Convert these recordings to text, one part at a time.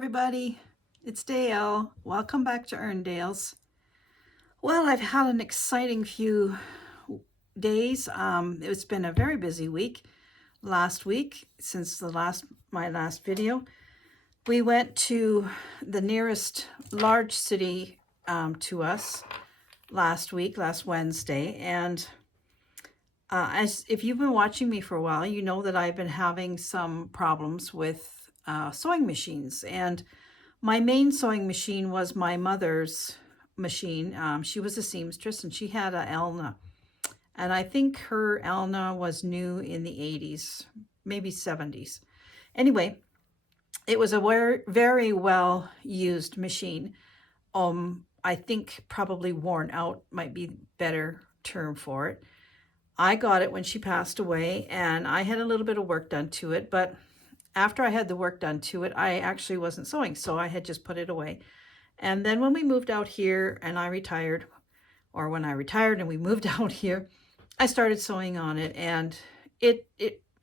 everybody. It's Dale. Welcome back to Earndale's. Well, I've had an exciting few days. It's been a very busy week. Last week, since my last video, we went to the nearest large city to us last Wednesday, and as if you've been watching me for a while, you know that I've been having some problems with sewing machines. And my main sewing machine was my mother's machine. She was a seamstress and she had a Elna. And I think her Elna was new in the 80s, maybe 70s. Anyway, it was a very well used machine. I think probably worn out might be a better term for it. I got it when she passed away and I had a little bit of work done to it, but after I had the work done to it, I actually wasn't sewing, so I had just put it away. And then when we moved out here and I retired, or when I retired and we moved out here, I started sewing on it, and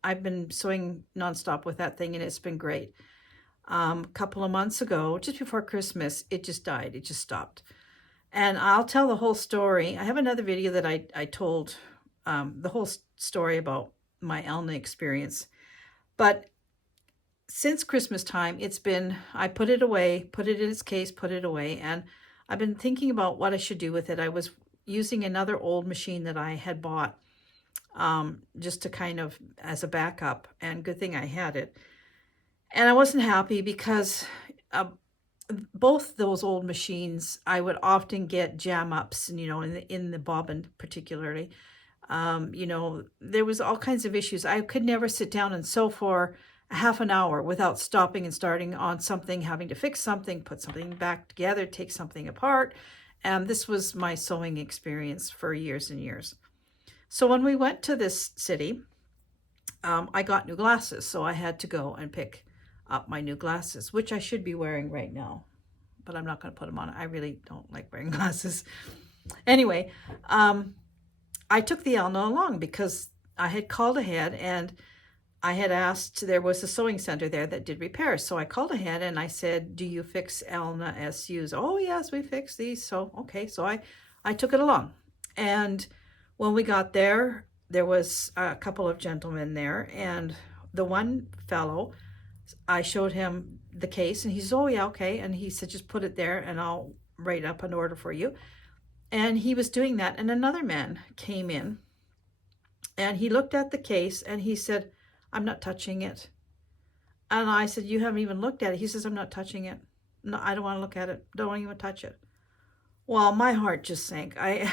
I've been sewing nonstop with that thing, and it's been great. A couple of months ago, just before Christmas, it just died. It just stopped. And I'll tell the whole story. I have another video that I told the whole story about my Elna experience. But since Christmas time, I put it away, put it in its case, put it away, and I've been thinking about what I should do with it. I was using another old machine that I had bought just to kind of as a backup, and good thing I had it. And I wasn't happy because both those old machines, I would often get jam ups, and in the bobbin particularly. There was all kinds of issues. I could never sit down and sew for a half an hour without stopping and starting on something, having to fix something, put something back together, take something apart. And this was my sewing experience for years and years. So when we went to this city, I got new glasses. So I had to go and pick up my new glasses, which I should be wearing right now, but I'm not going to put them on. I really don't like wearing glasses. Anyway, I took the Elna along because I had called ahead and I had asked, there was a sewing center there that did repairs. So I called ahead and I said, do you fix Elna SUs? Oh, yes, we fix these. So, okay. So I took it along. And when we got there, there was a couple of gentlemen there. And the one fellow, I showed him the case and he said, oh, yeah, okay. And he said, just put it there and I'll write up an order for you. And he was doing that. And another man came in and he looked at the case and he said, I'm not touching it. And I said, you haven't even looked at it. He says, I'm not touching it. No, I don't want to look at it. Don't even touch it. Well, my heart just sank. I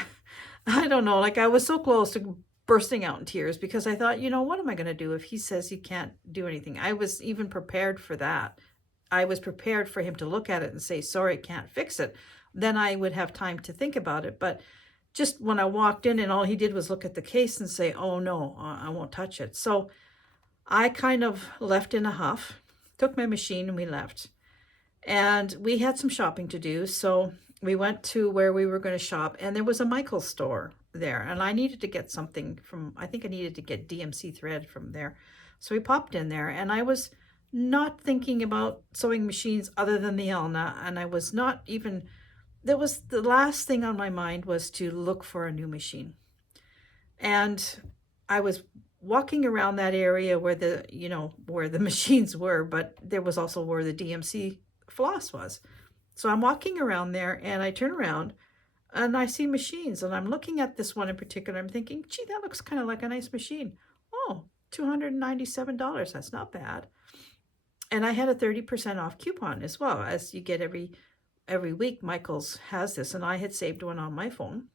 don't know. Like, I was so close to bursting out in tears because I thought, what am I going to do if he says he can't do anything? I was even prepared for that. I was prepared for him to look at it and say, sorry, can't fix it. Then I would have time to think about it. But just when I walked in and all he did was look at the case and say, oh no, I won't touch it. So I kind of left in a huff, took my machine and we left. And we had some shopping to do. So we went to where we were going to shop and there was a Michael's store there. And I needed to get something I think I needed to get DMC thread from there. So we popped in there and I was not thinking about sewing machines other than the Elna. And I was not even, the last thing on my mind was to look for a new machine. And I was walking around that area where the machines were, but there was also where the DMC floss was. So I'm walking around there and I turn around and I see machines and I'm looking at this one in particular. I'm thinking, gee, that looks kind of like a nice machine. Oh, $297. That's not bad. And I had a 30% off coupon as well, as you get every week. Michael's has this and I had saved one on my phone.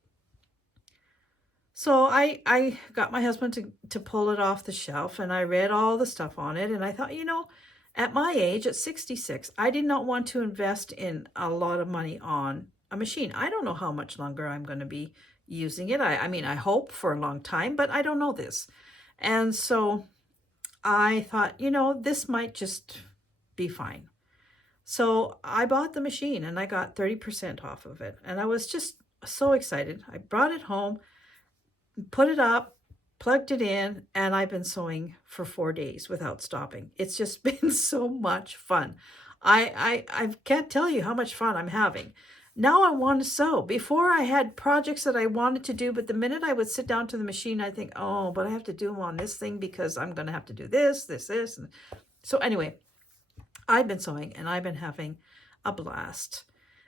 So I got my husband to pull it off the shelf and I read all the stuff on it. And I thought, at my age, at 66, I did not want to invest in a lot of money on a machine. I don't know how much longer I'm going to be using it. I mean, I hope for a long time, but I don't know this. And so I thought, this might just be fine. So I bought the machine and I got 30% off of it. And I was just so excited. I brought it home, put it up, plugged it in, and I've been sewing for 4 days without stopping. It's just been so much fun. I can't tell you how much fun I'm having. Now I want to sew. Before I had projects that I wanted to do, but the minute I would sit down to the machine, I think, oh, but I have to do them on this thing because I'm going to have to do this, this, this. And so anyway, I've been sewing and I've been having a blast.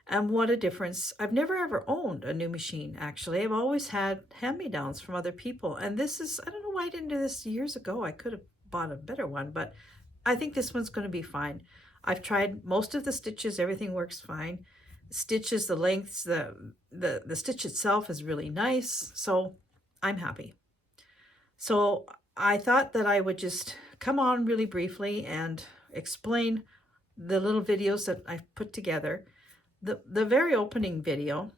And what a difference. I've never ever owned a new machine, actually. I've always had hand-me-downs from other people. And this is, I don't know why I didn't do this years ago. I could have bought a better one, but I think this one's going to be fine. I've tried most of the stitches. Everything works fine. Stitches, the lengths, the stitch itself is really nice. So I'm happy. So I thought that I would just come on really briefly and explain the little videos that I've put together. The very opening video,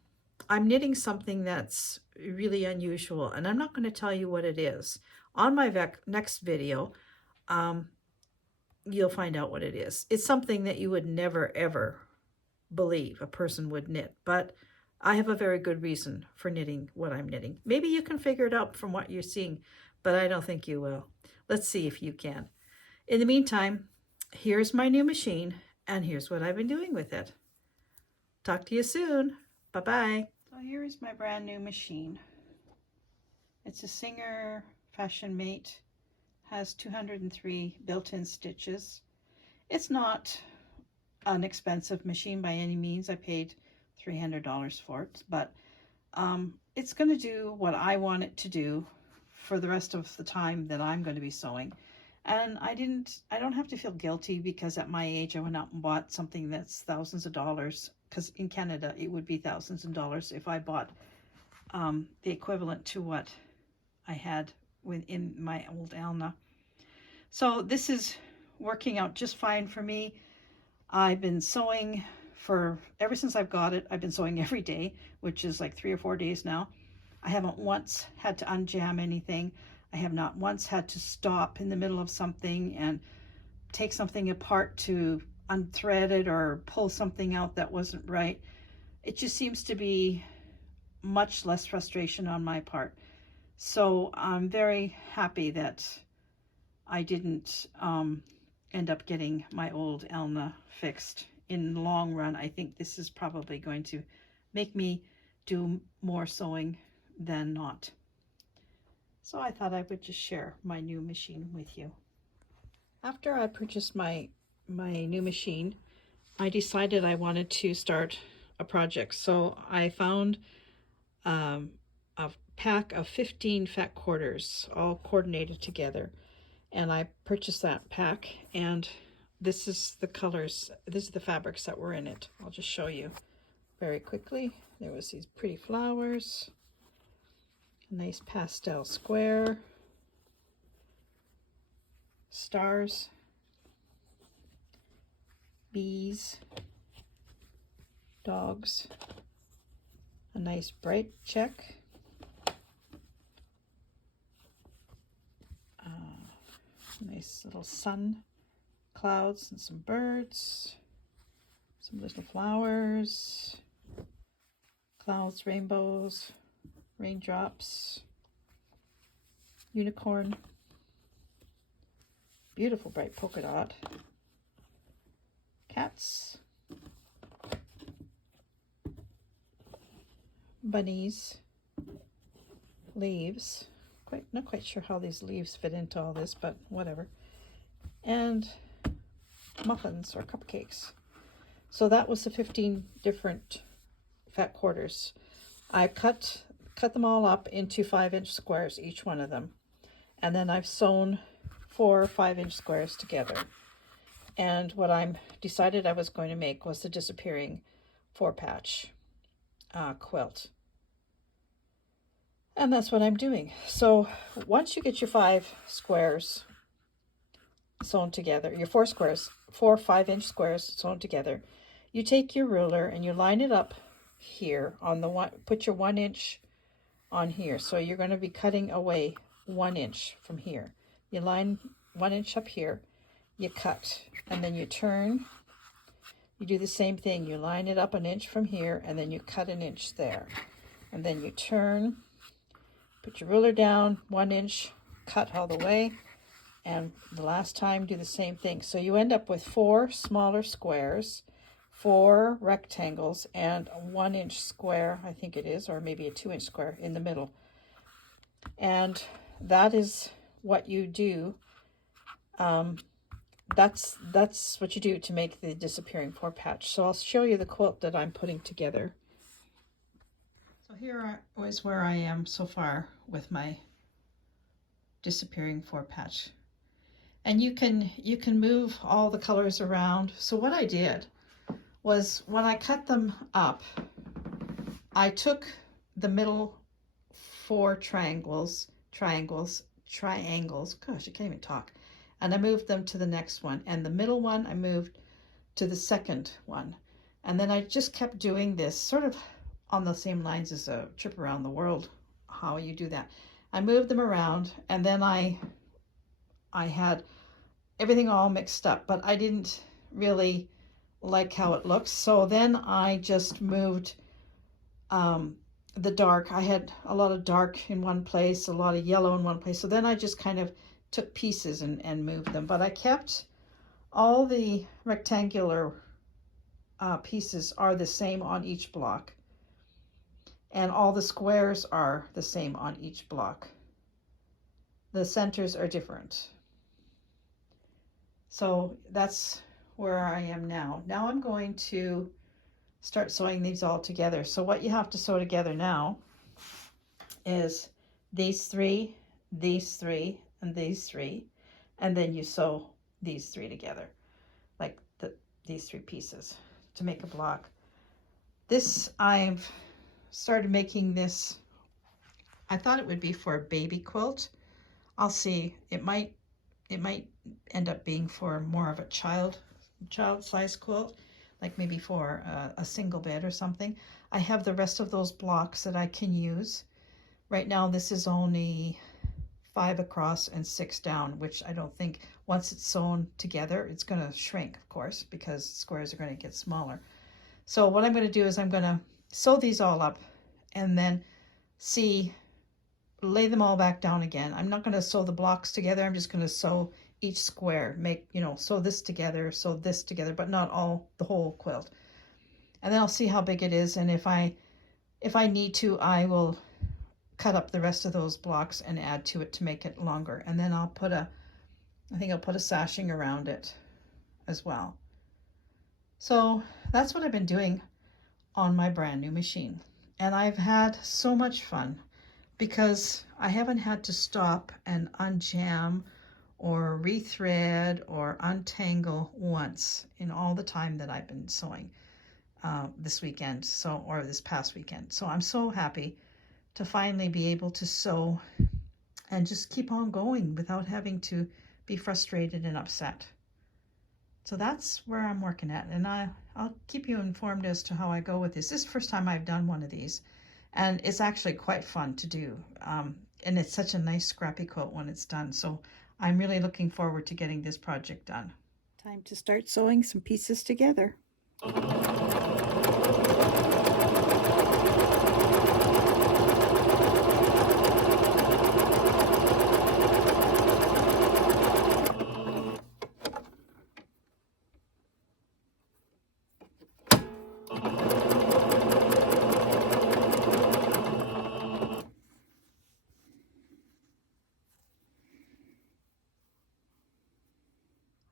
I'm knitting something that's really unusual, and I'm not going to tell you what it is. On my next video, you'll find out what it is. It's something that you would never, ever believe a person would knit, but I have a very good reason for knitting what I'm knitting. Maybe you can figure it out from what you're seeing, but I don't think you will. Let's see if you can. In the meantime, here's my new machine, and here's what I've been doing with it. Talk to you soon. Bye-bye. So here is my brand new machine. It's a Singer Fashion Mate. Has 203 built-in stitches. It's not an expensive machine by any means. I paid $300 for it, but it's going to do what I want it to do for the rest of the time that I'm going to be sewing. And I don't have to feel guilty because at my age I went out and bought something that's thousands of dollars, because in Canada it would be thousands of dollars if I bought the equivalent to what I had within my old Elna. So this is working out just fine for me. I've been sewing ever since I've got it. I've been sewing every day, which is like 3 or 4 days now. I haven't once had to unjam anything. I have not once had to stop in the middle of something and take something apart to unthread it or pull something out that wasn't right. It just seems to be much less frustration on my part. So I'm very happy that I didn't end up getting my old Elna fixed. In the long run, I think this is probably going to make me do more sewing than not. So I thought I would just share my new machine with you. After I purchased my new machine, I decided I wanted to start a project. So I found a pack of 15 fat quarters all coordinated together, and I purchased that pack, and this is the colors, this is the fabrics that were in it. I'll just show you very quickly. There was these pretty flowers, a nice pastel square, stars, bees, dogs, a nice bright check, nice little sun, clouds, and some birds, some little flowers, clouds, rainbows, raindrops, unicorn, beautiful bright polka dot, cats, bunnies, leaves. Not quite sure how these leaves fit into all this, but whatever. And muffins or cupcakes. So that was the 15 different fat quarters. I cut them all up into 5-inch squares, each one of them. And then I've sewn 4 5-inch squares together. And what I decided I was going to make was the disappearing 4-patch quilt. And that's what I'm doing. So once you get your 5 squares sewn together, your 4 5-inch squares sewn together, you take your ruler and you line it up here on the one, put your 1 inch on here. So you're going to be cutting away 1 inch from here. You line 1 inch up here, you cut, and then you turn. You do the same thing. You line it up 1 inch from here, and then you cut 1 inch there. And then you turn, put your ruler down 1 inch, cut all the way, And the last time, do the same thing. So you end up with 4 smaller squares, 4 rectangles, and a 1-inch square, I think it is, or maybe a 2-inch square in the middle. And that is what you do. That's what you do to make the disappearing 4 patch. So I'll show you the quilt that I'm putting together. So here is where I am so far with my disappearing 4 patch. And you can move all the colors around. So what I did was when I cut them up, I took the middle 4 triangles, gosh, I can't even talk, and I moved them to the next one, and the middle one I moved to the second one. And then I just kept doing this sort of on the same lines as a trip around the world, how you do that. I moved them around, and then I had everything all mixed up, but I didn't really like how it looks. So then I just moved the dark. I had a lot of dark in one place, a lot of yellow in one place. So then I just kind of took pieces and moved them. But I kept all the rectangular pieces are the same on each block. And all the squares are the same on each block. The centers are different. So that's where I am now. Now I'm going to start sewing these all together. So what you have to sew together now is these 3, these 3, and these 3, and then you sew these 3 together, like these 3 pieces to make a block. This, I've started making this, I thought it would be for a baby quilt. I'll see, it might end up being for more of a child size quilt, like maybe for a single bed or something. I have the rest of those blocks that I can use. Right now this is only 5 across and 6 down, which I don't think, once it's sewn together, it's going to shrink, of course, because squares are going to get smaller. So what I'm going to do is I'm going to sew these all up and then lay them all back down again. I'm not going to sew the blocks together. I'm just going to sew each square, sew this together, but not the whole quilt. And then I'll see how big it is, and if I need to, I will cut up the rest of those blocks and add to it to make it longer. And then I think I'll put a sashing around it as well. So that's what I've been doing on my brand new machine. And I've had so much fun because I haven't had to stop and unjam or rethread or untangle once in all the time that I've been sewing this weekend, or this past weekend. So I'm so happy to finally be able to sew and just keep on going without having to be frustrated and upset. So that's where I'm working at, and I'll keep you informed as to how I go with this. This is the first time I've done one of these, and it's actually quite fun to do. And it's such a nice scrappy quilt when it's done. So I'm really looking forward to getting this project done. Time to start sewing some pieces together.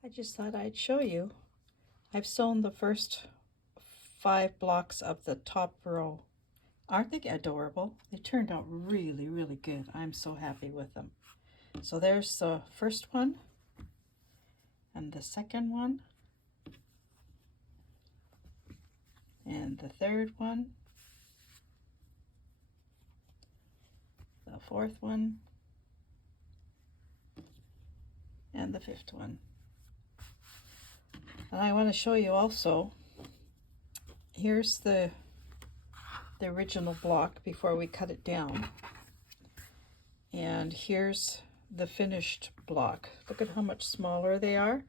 I just thought I'd show you. I've sewn the first 5 blocks of the top row. Aren't they adorable? They turned out really, really good. I'm so happy with them. So there's the first one and the second one and the third one, the fourth one, and the 5th one. And I want to show you also, here's the original block before we cut it down. And here's the finished block. Look at how much smaller they are.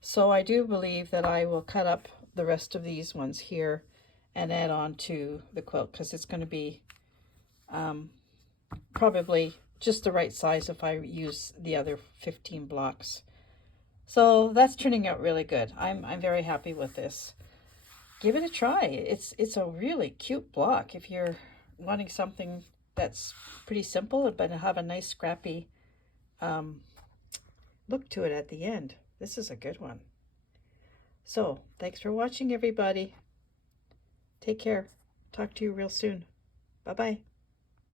So I do believe that I will cut up the rest of these ones here and add on to the quilt, because it's going to be probably just the right size if I use the other 15 blocks. So that's turning out really good. I'm very happy with this. Give it a try. It's a really cute block if you're wanting something that's pretty simple but have a nice scrappy look to it at the end. This is a good one. So thanks for watching, everybody. Take care. Talk to you real soon. Bye-bye.